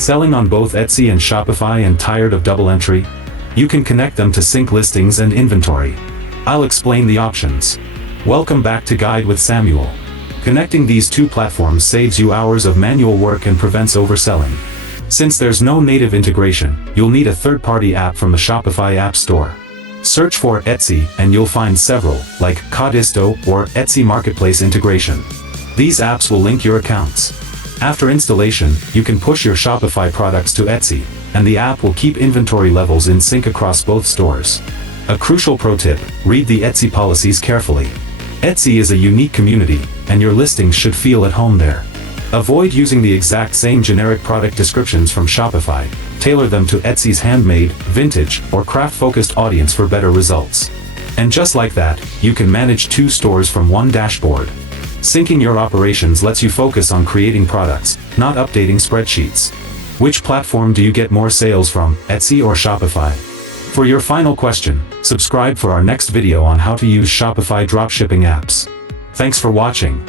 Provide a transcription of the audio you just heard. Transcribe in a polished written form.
Selling on both Etsy and Shopify and tired of double entry? You can connect them to sync listings and inventory. I'll explain the options. Welcome back to Guide with Samuel. Connecting these two platforms saves you hours of manual work and prevents overselling. Since there's no native integration, you'll need a third-party app from the Shopify App Store. Search for Etsy and you'll find several, like Codisto or Etsy Marketplace integration. These apps will link your accounts. After installation, you can push your Shopify products to Etsy, and the app will keep inventory levels in sync across both stores. A crucial pro tip: read the Etsy policies carefully. Etsy is a unique community, and your listings should feel at home there. Avoid using the exact same generic product descriptions from Shopify. Tailor them to Etsy's handmade, vintage, or craft-focused audience for better results. And just like that, you can manage two stores from one dashboard. Syncing your operations lets you focus on creating products, not updating spreadsheets. Which platform do you get more sales from, Etsy or Shopify? For your final question, subscribe for our next video on how to use Shopify dropshipping apps. Thanks for watching.